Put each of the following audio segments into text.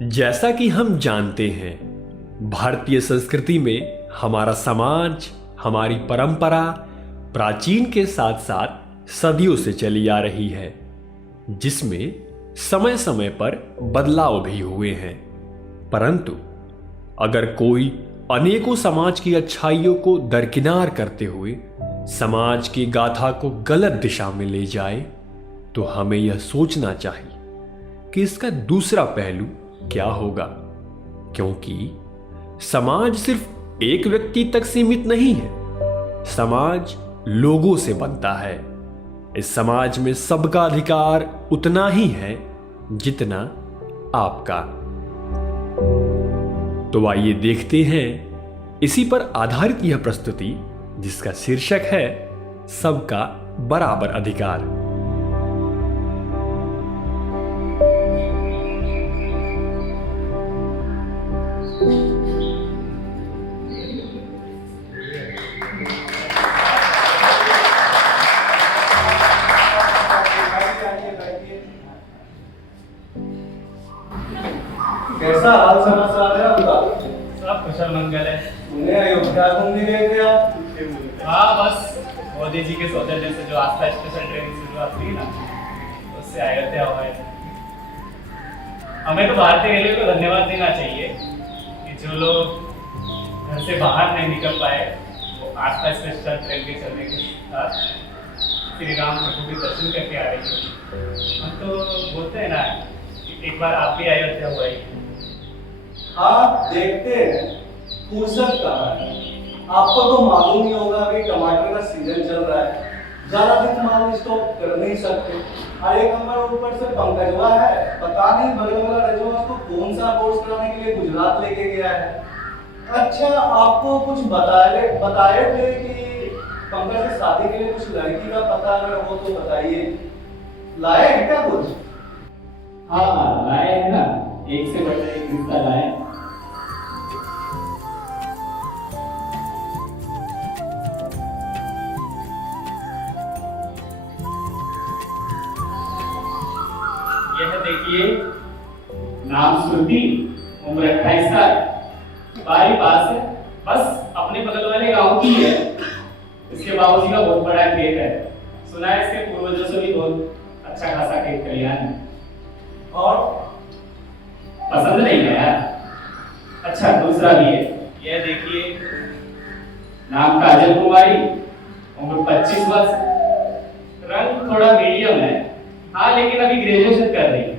जैसा कि हम जानते हैं, भारतीय संस्कृति में हमारा समाज, हमारी परंपरा प्राचीन के साथ साथ सदियों से चली आ रही है, जिसमें समय समय पर बदलाव भी हुए हैं। परंतु अगर कोई अनेकों समाज की अच्छाइयों को दरकिनार करते हुए समाज की गाथा को गलत दिशा में ले जाए, तो हमें यह सोचना चाहिए कि इसका दूसरा पहलू क्या होगा, क्योंकि समाज सिर्फ एक व्यक्ति तक सीमित नहीं है। समाज लोगों से बनता है। इस समाज में सबका अधिकार उतना ही है जितना आपका। तो आइए देखते हैं इसी पर आधारित यह प्रस्तुति, जिसका शीर्षक है सबका बराबर अधिकार। कैसा हाल समाचार है आपका? सब कुशल मंगल है। उन्हें अयोध्या घूमने गए थे आप? हाँ, बस मोदी जी के सौजन्य से जो आस्था स्पेशल ट्रेन की शुरुआत हुई ना, उससे अयोध्या हुआ है। हमें तो भारतीय रेलवे को धन्यवाद देना चाहिए कि जो लोग घर से बाहर नहीं निकल पाए, वो आस्था स्पेशल ट्रेन के चलने के साथ श्री राम प्रभु के दर्शन करके आ रही है। हम तो बोलते हैं ना कि एक बार आप भी अयोध्या हुआ ही। हाँ, देखते हैं फुर्सत कहाँ है। आपको तो मालूम ही होगा कि टमाटर का सीजन चल रहा है, ज्यादा दिन माल स्टॉक कर नहीं सकते। और एक हमारे ऊपर से पंकजवा है, पता नहीं बगल वाला रजवा उसको कौन सा कोर्स कराने के लिए गुजरात लेके गया है। अच्छा, आपको कुछ बताए थे कि पंकज से शादी के लिए कुछ लड़की का पता अगर हो तो बताइए। लाए हैं क्या कुछ? हाँ, लाए हैं ना, एक से बढ़कर एक रिश्ता लाए हैं। यह देखिए, नाम श्रुति, उम्र 28 साल, बारी पास है, बस अपने बगल वाले गांव की है। इसके बाबूजी का बहुत बड़ा खेत है, सुना है इसके पूर्वजों से भी बहुत अच्छा खासा खेत खलिहान है। और पसंद नहीं आया? अच्छा, दूसरा भी है, यह देखिए, नाम काजल कुमारी, उम्र 25 वर्ष, रंग थोड़ा मीडियम है, हाँ, लेकिन अभी ग्रेजुएशन कर रही है,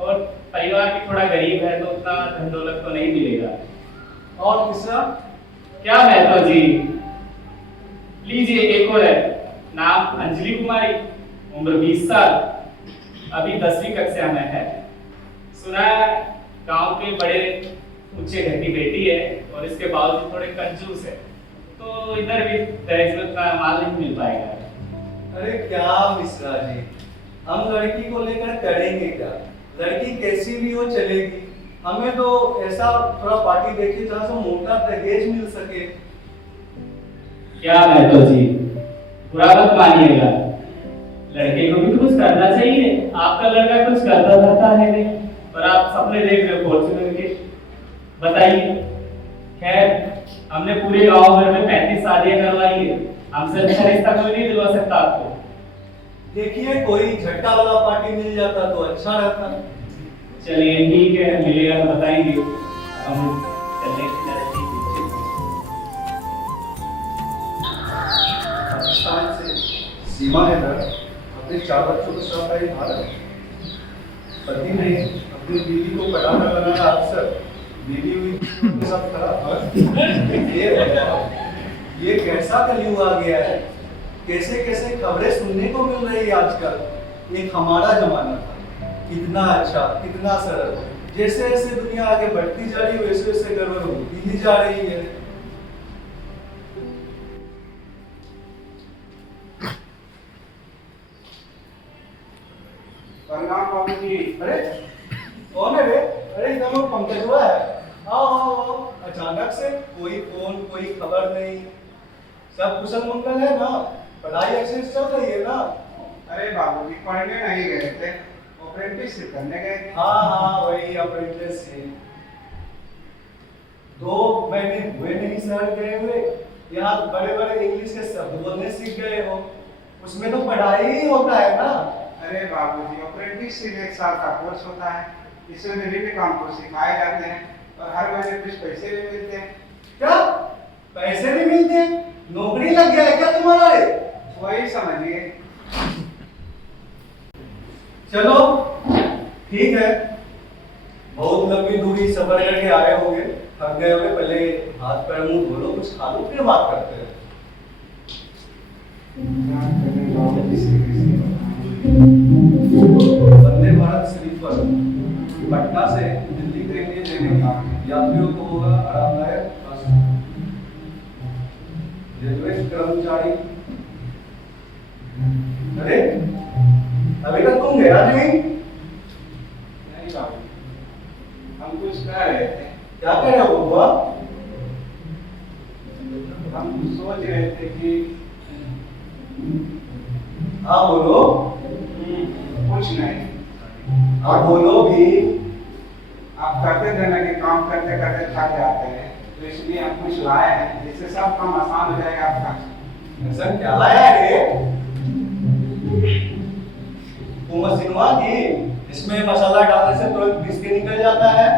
और परिवार भी थोड़ा गरीब है, तो उतना धन दौलत तो नहीं मिलेगा। और तीसरा? क्या महतो जी, लीजिए एक और है, नाम अंजलि कुमारी, उम्र 20 साल, अभी 10वीं कक्षा में है। सुना है गांव के बड़े ऊंचे घर की बेटी है, और इसके बावजूद थोड़े कंजूस है, तो इधर भी दहेज में उतना माल नहीं मिल पाएगा। अरे क्या मिश्रा जी, हम लड़की को लेकर करेंगे क्या? लड़की कैसी भी हो चलेगी, हमें तो ऐसा थोड़ा पार्टी देखिए जहाँ से मोटा दहेज मिल सके। क्या महतो जी, बुरा मत मानिएगा, लड़के को भी तो कुछ करना चाहिए। आपका लड़का कुछ करता है नहीं, और आप सपने देख रहे हो फॉर्च्यूनर के, बताइए। खैर, हमने पूरे गांव भर में 35 शादियां करवाई है, हमसे अच्छा रिश्ता कोई नहीं दिलवा सकता आपको। देखिए, कोई झट्टा वाला पार्टी मिल जाता तो अच्छा रहता। चलिए ठीक है, मिलेगा तो बताएंगे। हम चलने की पाकिस्तान से सीमा है दर, अपने 4 बच्चों के साथ आई भारत। पति ने अपनी बीवी को पटाखा लगाया अक्सर, बीवी हुई सब खराब। ये कैसा कलयुग आ गया है, कैसे कैसे खबरें सुनने को मिल रही है आजकल। एक हमारा जमाना था, कितना अच्छा, कितना सरल। जैसे जैसे दुनिया आगे बढ़ती जा रही है, वैसे वैसे गड़बड़ होती ही जा रही है। अरे कौन है रे? अरे इधर वो पंकजवा है। आओ। अचानक से कोई फोन, कोई खबर नहीं। सब कुशल मंगल है ना? पढ़ाई अच्छे से चल रही है ना? अरे बाबूजी, पढ़ने नहीं गए थे, अप्रेंटिसशिप करने गए थे। हाँ वही अप्रेंटिसशिप। 2 महीने हुए नहीं शहर गए हुए, यहाँ बड़े बड़े इंग्लिश के शब्द बोलने सीख गए हो। उसमें तो पढ़ाई ही होता है ना। अरे बाबूजी, अप्रेंटिसशिप 1 साल का कोर्स होता है, इसमें विभिन्न काम को सिखाए जाते हैं और हर महीने कुछ पैसे भी मिलते हैं। क्या पैसे भी मिलते हैं? नौकरी लग गया है क्या तुम्हारा? वही समझिए। चलो ठीक है, बहुत लंबी दूरी सफर करके आए होगे, थक गए होगे, पहले हाथ पैर मुंह धो लो, कुछ खा लो, फिर बात करते हैं। वंदे भारत स्लीपर पटना से दिल्ली के लिए लेने का यात्रियों को होगा आरामदायक। रेलवे कर्मचारी, अरे अभी तक तुम गया नहीं? नहीं बाबू, हम कुछ कह रहे थे। क्या कह रहे हो बुआ? हम सोच रहे थे कि हाँ बोलो। कुछ नहीं। हाँ बोलो भी। आप करते रहने के काम करते करते थक जाते हैं, तो इसलिए हम कुछ लाए हैं जिससे सब काम आसान हो जाएगा आपका। ऐसा क्या लाया है रे? वो मशीनवा की इसमें मसाला डालने से तुरंत पीस के निकल जाता है।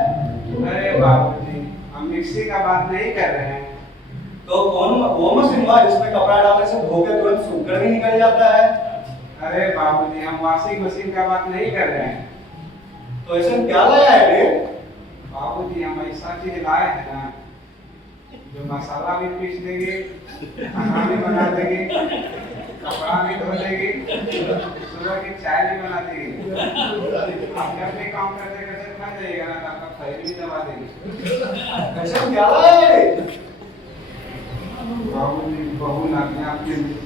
अरे बाबूजी, हम मिक्सी का बात नहीं कर रहे हैं। तो कौन वो मशीनवा जिसमें कपड़ा डालने से धो के तुरंत सूखकर भी निकल जाता है? अरे बाबूजी, हम वॉशिंग मशीन का बात नहीं कर रहे हैं। तो ऐसा क्या लाया है रे? बाबूजी, हम ऐसा चीज लाए हैं ना जो मसाला भी पीस देगी, खाना भी बना देगी, कपड़ा भी धो देगी, सुबह की चाय भी बना देगी। आप जब भी काम करते करते थक जाइएगा ना, तो आपका फैल भी दबा देगी। ऐसा क्या लाया है रे? बाबूजी, बहू लाते हैं आपके लिए।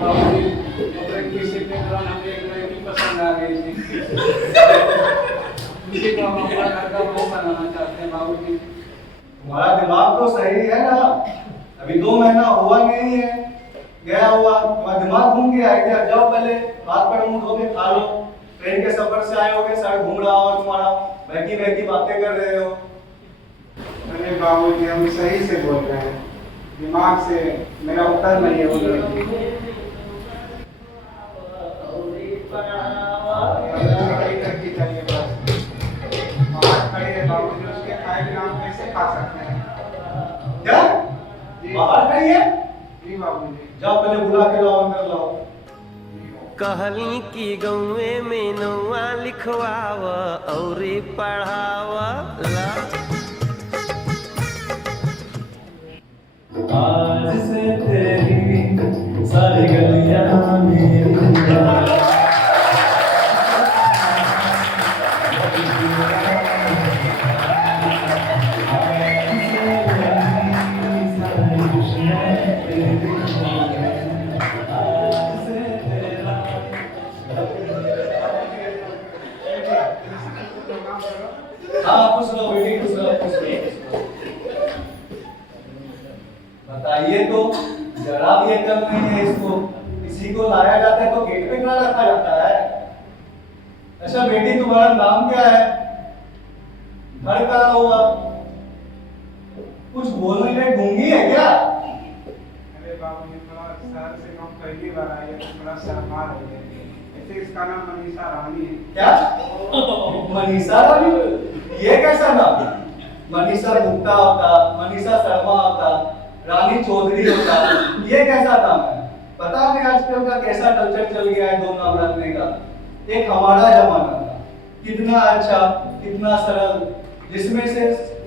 बाबूजी, अप्रेंटिसशिप के दौरान हमें एक लड़की पसंद आ गई थी। उसी को हम अपना घर का बहू बनाना चाहते हैं बाबूजी। तुम्हारा दिमाग तो सही है ना? अभी 2 महीना हुआ नहीं है गया हुआ, तुम्हारा दिमाग घूम गया है क्या? जाओ पहले हाथ पैर मुंह धो के खा लो। ट्रेन के सफर से आए होगे, सर घूम रहा हो तुम्हारा, बहकी बहकी बातें कर रहे हो। अरे बाबूजी, हम सही से बोल रहे हैं, दिमाग से मेरा उत्तर नहीं है वो लड़की। चाहिए बस बाहर खड़ी है बाबूजी, उसके खाए बिना हम कैसे खा सकते हैं? क्या बाहर खड़ी है? जी बाबूजी। जाओ पहले बुला के लाओ, अंदर लाओ। कहली की गौए में नौआ लिखवाव और पढ़ाव ला। आज से तेरी सारी गलियां मेरी। हाँ कुछ लो बेटी, कुछ लो, कुछ लो। बताइए तो, जरा भी अकल नहीं है इसको। किसी को लाया जाता है तो गेट पे खड़ा रखा जाता है। अच्छा बेटी, तुम्हारा नाम क्या है? घर कहाँ हुआ? कुछ बोलने में गूंगी है क्या? अरे बाबूजी, थोड़ा शहर से हम पहली बार आए हैं, तो थोड़ा शर्मा रही है। ऐसे इसका नाम मनीषा रानी है। क्या? मनीषा रानी? ये कैसा नाम? मनीषा गुप्ता होता, मनीषा शर्मा होता, रानी चौधरी होता, ये कैसा नाम है? पता नहीं आजकल का कैसा कल्चर चल गया है 2 नाम रखने का। एक हमारा जमाना था, कितना अच्छा, कितना सरल, जिसमें से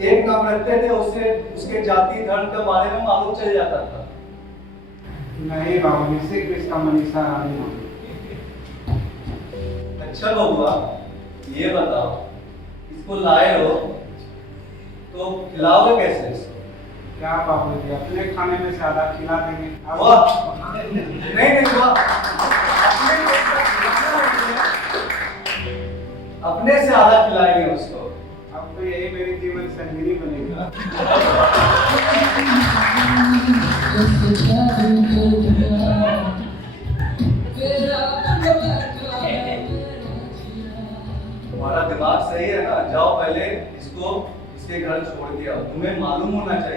एक नाम रखते थे, उससे उसके जाति धर्म के बारे में मालूम चल जाता था। नहीं बाबूजी, सिर्फ इसका मनीषा रानी नाम है। अच्छा बबुआ, ये बताओ, इसको लाए हो तो खिलाओगे कैसे इसको? क्या बाबूजी, अपने खाने में ज्यादा खिला देंगे। वाह! नहीं वाह, अपने से आधा खिलाएंगे उसको। अब तो यही मेरी जीवन संगिनी बनेगा।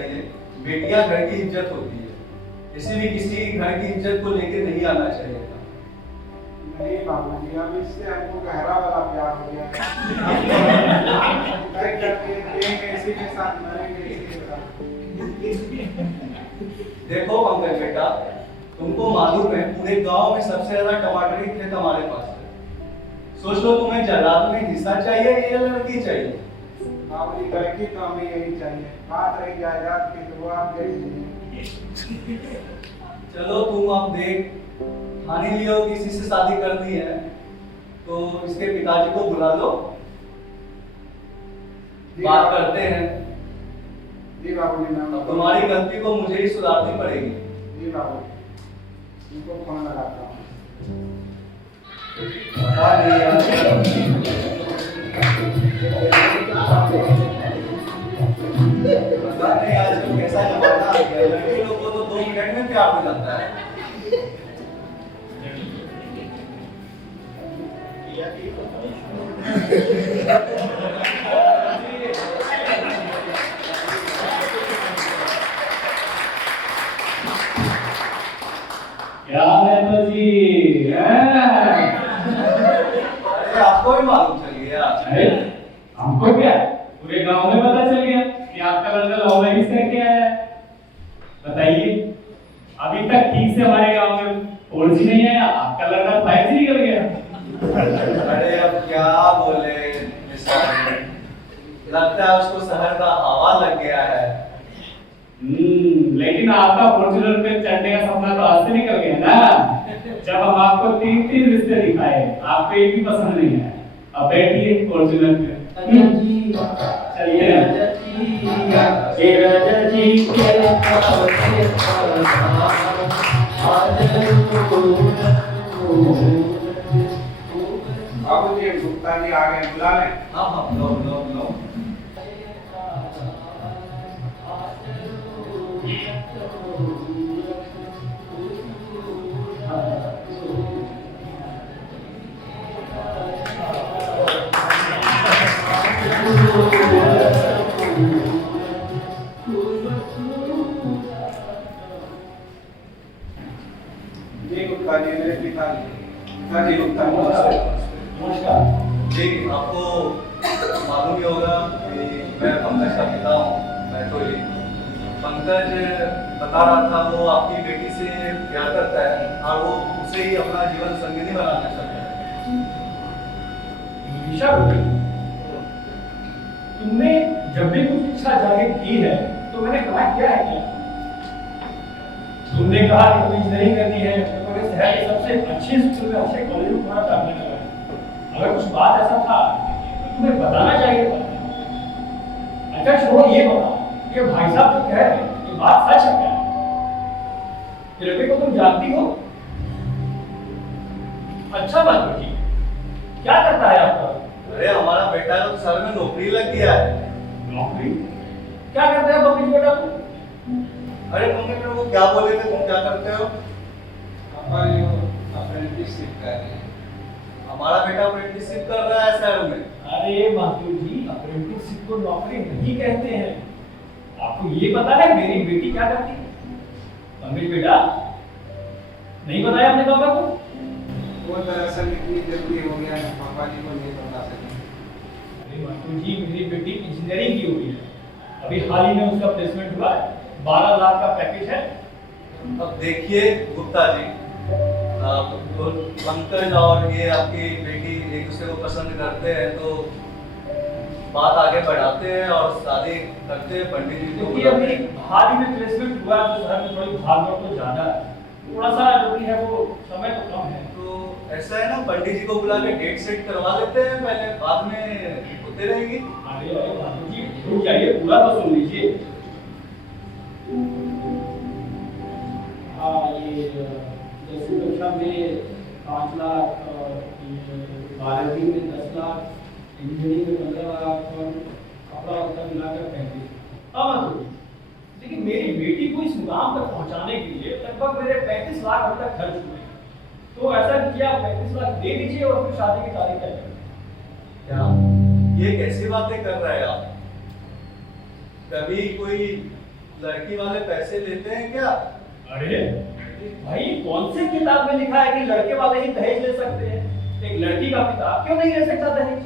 चाहिए, बेटियां घर की इज्जत होती है, इसीलिए किसी घर की इज्जत को लेकर नहीं आना चाहिए था। नहीं बाबूजी, अब इससे हमको गहरा वाला प्यार हो गया। तय करके जिएंगे इसी के साथ, मरेंगे इसी के साथ। देखो पंकज बेटा, तुमको मालूम है पूरे गांव में सबसे ज्यादा टमाटर ही खेत हमारे पास है। सोच लो तुम्हें जायदाद में हिस्सा चाहिए या लड़की चाहिए? बाबूजी लड़की तो हमें यही चाहिए, बात रही जायदाद की तो वो आप देख लीजिए। चलो तुम आप देख, ठानी लियो किसी से शादी करनी है तो इसके पिताजी को बुला लो, बात करते हैं। जी बाबूजी, मैं अब तुम्हारी गलती को मुझे ही सुधारनी पड़ेगी। जी बाबूजी, उनको फोन लगाता हूँ। पता नहीं यार, पता नहीं आजकल कैसा जमाना आ गया, लड़के लोग को तो 2 मिनट में प्यार हो जाता है। क्या है तो जी अरे आपको भी मालूम चल गया? अरे हमको क्या, पूरे गांव में पता चल गया कि आपका लड़का लव मैरिज करके आया है। बताइए, अभी तक ठीक से हमारे गांव में 4G नहीं आया, आपका लड़का 5G निकल गया। अरे अब क्या बोले, लगता है उसको शहर का हवा लग गया है। लेकिन आपका फॉर्च्यूनर पे चढ़ने का सपना तो आज से निकल गया ना। जब हम आपको 3 रिश्ते दिखाए, आपको एक भी पसंद नहीं है। अब बैठिए फॉर्च्यूनर पे। चलिए बाबूजी गुप्ता जी आ गए, बुला लें। हाँ हाँ, लो लो लो। जी गुप्ता जी, मेरे पिताजी गुप्ता नमस्कार। नमस्कार। जी, आपको मालूम ही होगा कि मैं पंकज का पिता हूँ, मैं तो ही। पंकज बता रहा था वो आपकी बेटी से प्यार करता है और वो उसे ही अपना जीवन संगिनी बनाना चाहता है। ईशा बेटी, तुमने जब भी कुछ इच्छा जाहिर की है तो मैंने कहा क्या है क्या? तुमने कहा कि तुम्हें इंजीनियरिंग करनी है, तुम्हें शहर के सबसे अच्छे स्कूल में, अच्छे कॉलेज में तुम्हारा दाखिला करना है। अगर कुछ बात ऐसा था तो तुम्हें बताना चाहिए था। अच्छा छोड़ो, ये बताओ, ये भाई साहब जो कह रहे हैं ये बात सच है क्या? ये लड़के को तुम जानती हो? अच्छा बात बेटी, क्या करता है आपका? अरे हमारा बेटा तो शहर में नौकरी लग गया है। नौकरी? क्या करते हैं बकरी बेटा तुम? अरे मम्मी मेरे को क्या बोले थे, तुम क्या करते हो? पापा जी अप्रेंटिसशिप कर रहे हैं। हमारा बेटा अप्रेंटिसशिप कर रहा है शहर में। अरे माधुर जी, अप्रेंटिसशिप को नौकरी नहीं कहते हैं। आपको ये पता है मेरी बेटी क्या करती है? पंकज बेटा, नहीं बताया अपने पापा को? वो दरअसल इतनी जल्दी हो गया है, पापा जी को नहीं बता सके। अरे माधुर जी, मेरी बेटी इंजीनियरिंग की हुई है, अभी हाल ही में उसका प्लेसमेंट हुआ है, 12 लाख का पैकेज है। अब देखिए गुप्ता जी, तो पंकज और ये आपकी बेटी एक दूसरे को पसंद करते हैं तो बात आगे बढ़ाते हैं और शादी करते हैं। पंडित जी को क्योंकि अभी हाल ही में प्लेसमेंट हुआ है तो शहर में थोड़ी भागदौड़ तो ज्यादा है, थोड़ा सा जो भी है वो समय तो कम है। तो ऐसा है ना, पंडित जी को बुला के डेट सेट करवा लेते हैं पहले, बाद में होते रहेंगी। अरे अरे माधुर जी, रुक जाइए, पूरा तो सुन लीजिए। हाँ, ये जैसे कक्षा में 5 लाख, 12वीं में 10 लाख, इंजीनियरिंग में 15 लाख और कपड़ा वपड़ा मिलाकर 35। हाँ माधुर जी, लेकिन मेरी बेटी को इस मुकाम तक पहुंचाने के लिए लगभग मेरे 35 लाख अभी तक खर्च हुए हैं। तो ऐसा कीजिए, आप 35 लाख दे दीजिए और फिर शादी की तारीख तय करें। क्या ये कैसी बातें कर रहे हैं आप? कभी कोई लड़की वाले पैसे लेते हैं क्या? अरे भाई, कौन से किताब में लिखा है कि लड़के वाले ही दहेज ले सकते हैं? एक लड़की का पिता क्यों नहीं ले सकता दहेज?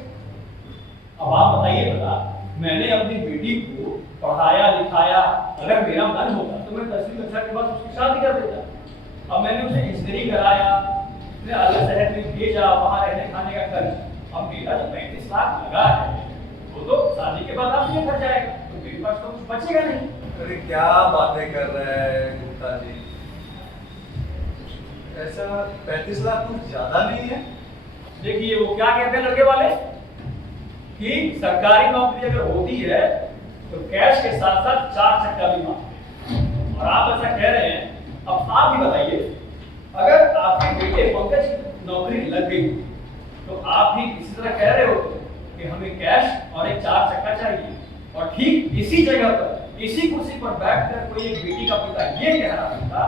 अब आप बताइए भला, मैंने अपनी बेटी को पढ़ाया लिखाया, अगर मेरा मन होता तो मैं 10वीं कक्षा के बाद उसकी शादी कर देता। अब मैंने उसे इंजीनियरिंग कराया, उसने अलग शहर में भेजा, वहां रहने खाने का खर्च। अब मेरा जो 35 लाख लगा है वो तो शादी के बाद आप खर्च जाएगा, तो मेरे पास तो कुछ बचेगा नहीं। अरे क्या बातें कर रहे हैं गुप्ता जी, ऐसा 35 लाख कुछ ज्यादा नहीं है? देखिए, वो क्या कहते हैं लड़के वाले कि सरकारी नौकरी अगर होती है तो कैश के साथ साथ 4 चक्का भी मांगते हैं, और आप ऐसा कह रहे हैं। अब आप ही बताइए, अगर आपके बेटे पंकज की नौकरी लग गई तो आप भी इसी तरह कह रहे हो कि हमें कैश और एक 4 चक्का चाहिए, और ठीक इसी जगह पर इसी कुर्सी पर बैठकर कोई एक बेटी का पिता ये कह रहा था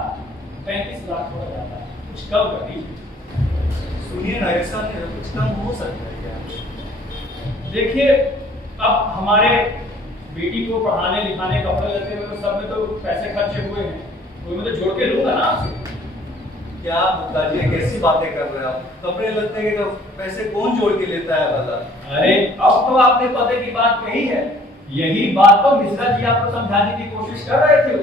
35 लाख हो जाता है, कुछ कम कर दीजिए। सुनिए ना, ऐसा नहीं, कुछ कम हो सकता है क्या? देखिए, अब हमारे बेटी को पढ़ाने लिखाने कपड़े लेते हुए तो सब में तो पैसे खर्चे हुए हैं, तो मैं तो जोड़ के लूंगा ना आपसे। क्या गुप्ता जी कैसी बातें कर रहे हैं आप? कपड़े लगते के पैसे कौन जोड़ के लेता है भला? अरे अब तो आपने पते की बात कही है, यही बात तो मिश्रा जी आपको समझाने की कोशिश कर रहे थे।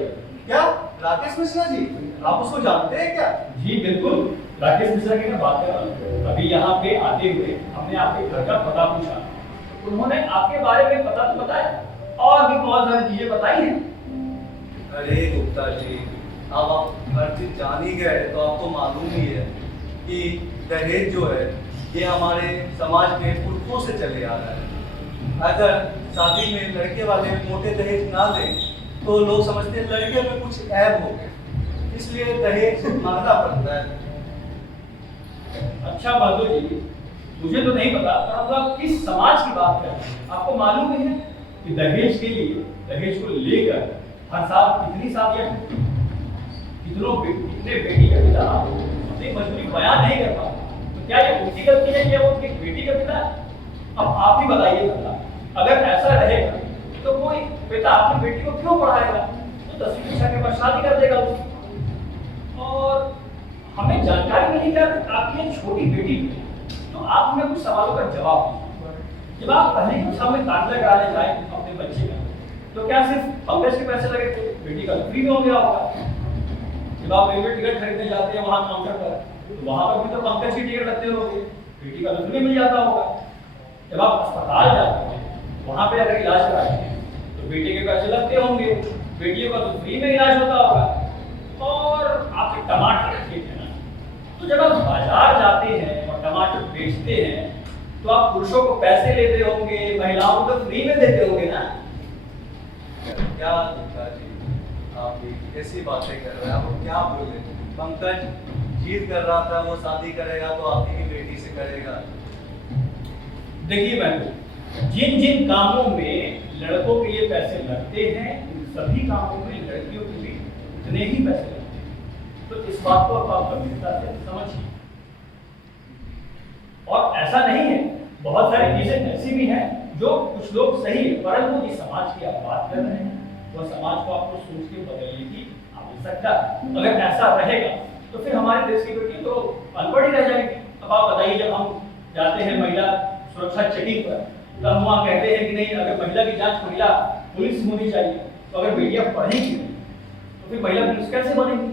क्या राकेश मिश्रा जी, आप उसको जानते हैं क्या? जी बिल्कुल, राकेश मिश्रा की मैं बात कर रहा हूँ। अभी यहाँ पे आते हुए हमने आपके घर का पता पूछा, उन्होंने आपके बारे में पता तो बताया और भी बहुत सारी चीजें बताई हैं। अरे गुप्ता जी, अब आप हर चीज जान ही गए तो आपको मालूम ही है कि दहेज जो है ये हमारे समाज में पुरखों से चले आ रहा है। अगर शादी में लड़के वाले मोटे दहेज ना दें तो लोग समझते हैं लड़के में कुछ ऐब हो गया, इसलिए दहेज मांगना पड़ता है। अच्छा माधव जी, मुझे तो नहीं पता, पर आप किस समाज की बात कर रहे हैं? आपको मालूम नहीं है कि दहेज के लिए, दहेज को लेकर हर साल कितनी शादियां होती हैं, कितने बेटी का पिता अपनी मजबूरी बयान नहीं कर पाता, तो क्या ये उनकी गलती है कि वो उनकी बेटी का पिता है? अब आप ही बताइए भला, अगर ऐसा रहेगा तो कोई पिता अपनी बेटी को क्यों पढ़ाएगा? तो 10वीं कक्षा के बाद शादी कर देगा उसकी। और हमें जानकारी मिली कि आपकी एक छोटी बेटी है, तो आप हमें कुछ सवालों का जवाब दीजिए। जब आप पहली कक्षा में दाखिला कराने जाए अपने बच्चे का, तो क्या सिर्फ पंकज के पैसे लगे थे? बेटी का फ्री में हो गया होगा। जब आप रेलवे टिकट खरीदने जाते हैं वहां काउंटर पर, तो वहां पर भी तो पंकज की टिकट लगते होंगे, बेटी का फ्री मिल जाता होगा। जब आप अस्पताल जाते हैं वहां पे अगर इलाज कराते हैं तो बेटे के पैसे लगते होंगे, बेटियों का तो फ्री में इलाज होता होगा। और आपके टमाटर का खेत है ना, तो जब आप बाजार जाते हैं और टमाटर बेचते हैं तो आप पुरुषों को पैसे लेते होंगे, महिलाओं को तो फ्री में देते होंगे ना। क्या गुप्ता जी, आप कैसी बातें कर रहे हैं? आप क्या बोले? पंकज जीत कर रहा था, वो शादी करेगा तो आप ही की बेटी से करेगा। देखिए मैडम, जिन जिन कामों में लड़कों के लिए पैसे लगते हैं उन सभी कामों में लड़कियों के लिए उतने ही पैसे लगते हैं, तो इस बात को आप गंभीरता से समझिए। और ऐसा नहीं है, बहुत सारी चीजें ऐसी भी हैं जो कुछ लोग सही है, परंतु जिस समाज की आप बात कर रहे हैं वह समाज को आपको सोच के बदलने की आवश्यकता है। अगर ऐसा रहेगा तो फिर हमारे देश की बेटी तो अनपढ़ ही रह जाएगी। अब आप बताइए, जब हम जाते हैं महिला सुरक्षा चेकिंग पर, तो हम वहाँ कहते हैं कि नहीं, अगर महिला की जांच महिला पुलिस होनी चाहिए, तो अगर बेटियां पढ़ेंगी नहीं तो फिर महिला पुलिस कैसे बनेगी?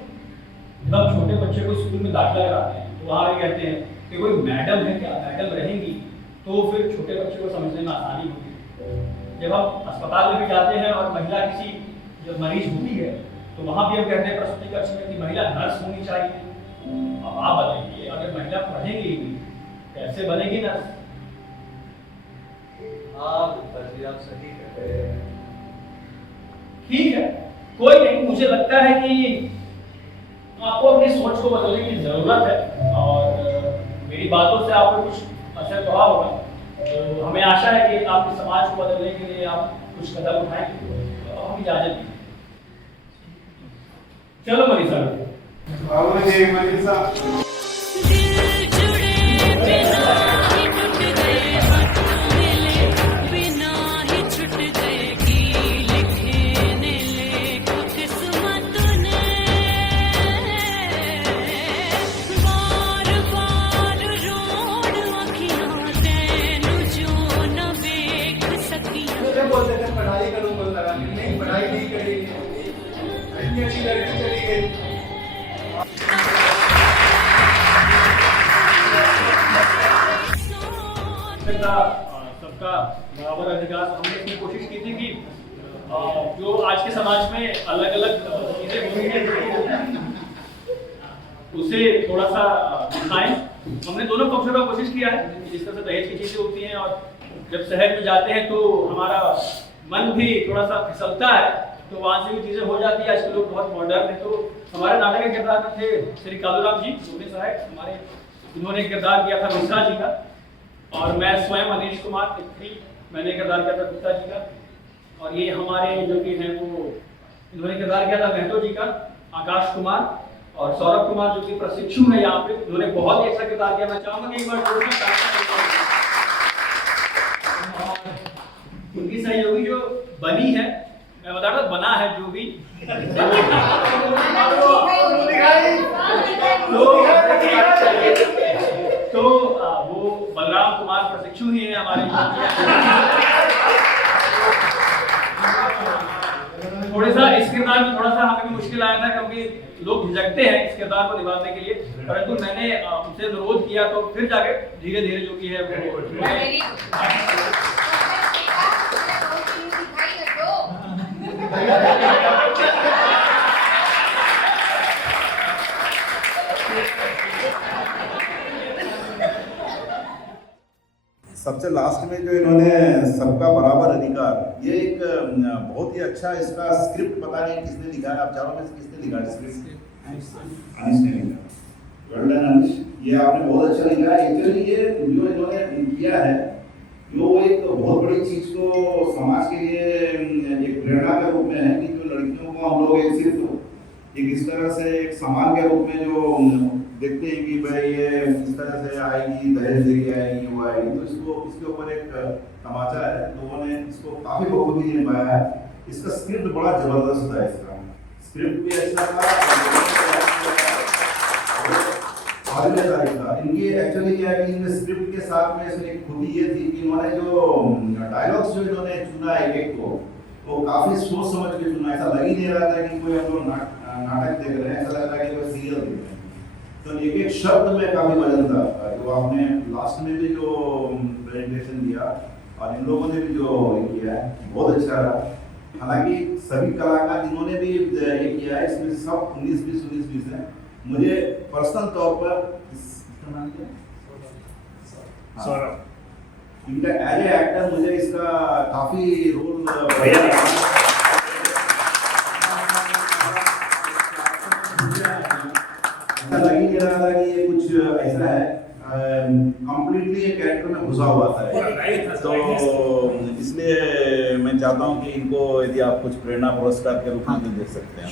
जब हम छोटे बच्चे को स्कूल में दाखिला कराते हैं तो वहाँ भी कहते हैं कि कोई मैडम है क्या, मैडम रहेंगी तो फिर छोटे बच्चे को समझने में आसानी होगी। जब हम अस्पताल में भी जाते हैं और महिला किसी जो मरीज होती है तो वहाँ भी हम कहते हैं प्रसूति कक्ष में कि महिला नर्स होनी चाहिए। अब आप बताइए, अगर महिला पढ़ेंगी कैसे बनेगी नर्स? आप सही कह रहे हैं। ठीक है, कोई नहीं, मुझे लगता है कि आपको अपनी सोच को बदलने की जरूरत है और मेरी बातों से आपको कुछ असर पड़ा होगा, तो हमें आशा है कि आपके समाज को बदलने के लिए आप कुछ कदम उठाएंगे। तो हम इजाजत दीजिए। चलो मनीषा, बाबूजी मनीषा दिल जुड़े बिना ही टूट गए, हाथ मिले बिना ही छूट गए, की लिखे ने लेखा मेरी लड़की चली गई। सबका बराबर अधिकार, हमने इसमें कोशिश की थी कि जो आज के समाज में अलग अलग चीजें हुई हैं उसे थोड़ा सा दिखाएं। हमने दोनों पक्षों का कोशिश किया है कि जिस तरह से दहेज की चीजें होती हैं और जब शहर में जाते हैं तो हमारा मन भी थोड़ा सा फिसलता है, तो वहाँ से भी चीजें हो जाती है। आजकल लोग बहुत मॉडर्न है। तो हमारे नाटक के किरदार में थे श्री कालूराम जी दोनों सहायक हमारे, इन्होंने किरदार किया था मिश्रा जी का, और मैं स्वयं अनिश कुमार मैंने किरदार किया था गुप्ता जी का, और ये हमारे जो कि हैं वो इन्होंने किरदार किया था महतो जी का, आकाश कुमार और सौरभ कुमार जो कि प्रशिक्षु है यहाँ पे, उन्होंने बहुत ही अच्छा किरदार किया। मैं चाहूंगा कि एक बार जोर से तालियां बजाएं। उनकी सहयोगी जो बनी है, मैं बता रहा हूँ बना है जो भी तो वो बलराम कुमार प्रशिक्षु ही है हमारे। थोड़ा सा इस किरदार में थोड़ा सा हमें भी मुश्किल आया था क्योंकि लोग झिझकते हैं इस किरदार को निभाने के लिए, परंतु मैंने उनसे अनुरोध किया तो फिर जाके धीरे धीरे जो कि है सबसे लास्ट में जो इन्होंने सबका बराबर अधिकार, ये एक बहुत ही अच्छा इसका स्क्रिप्ट, पता नहीं किसने लिखा है, आप चारों में से किसने लिखा है स्क्रिप्ट? अनिश ने लिखा। वेल डन अनिश, ये आपने बहुत अच्छा लिखा है। एक्चुअली ये जो इन्होंने किया है जो एक बहुत बड़ी चीज को समाज के लिए एक प्रेरणा के रूप में है कि जो लड़कियों को हम लोग एक सिर्फ एक इस तरह से एक सामान के रूप में जो देखते हैं कि भाई ये इस तरह से आएगी, दहेज देके आएगी, वो आएगी, तो इसको इसके ऊपर एक तमाचा है, लोगों ने इसको काफी बखूबी से निभाया है। इसका स्क्रिप्ट बड़ा जबरदस्त है, इसका स्क्रिप्ट भी अच्छा था। इनकी एक्चुअली क्या है कि इनके स्क्रिप्ट के साथ में इसमें एक खूबी ये थी कि इन्होंने जो डायलॉग्स जो इन्होंने चुना एक एक को, वो काफी सोच समझ के चुना। ऐसा लग ही नहीं रहा था कि कोई हम लोग नाटक देख रहे हैं, ऐसा लग रहा है कि कोई सीरियल देख रहे हैं। तो एक एक शब्द में काफी वजन था, जो आपने लास्ट में भी जो प्रेजेंटेशन दिया और इन लोगों ने भी जो किया है बहुत अच्छा रहा। हालांकि सभी कलाकार जिन्होंने भी ये किया है इसमें सब 19-20 हैं। मुझे पर्सनल तौर पर इनका एज ए एक्टर मुझे इसका काफी रोल लग ही नहीं रहा था कि ये कुछ ऐसा है, कंप्लीटली ये कैरेक्टर में घुसा हुआ था। तो इसलिए मैं चाहता हूँ कि इनको यदि आप कुछ प्रेरणा पुरस्कार के रूप में दे सकते हैं।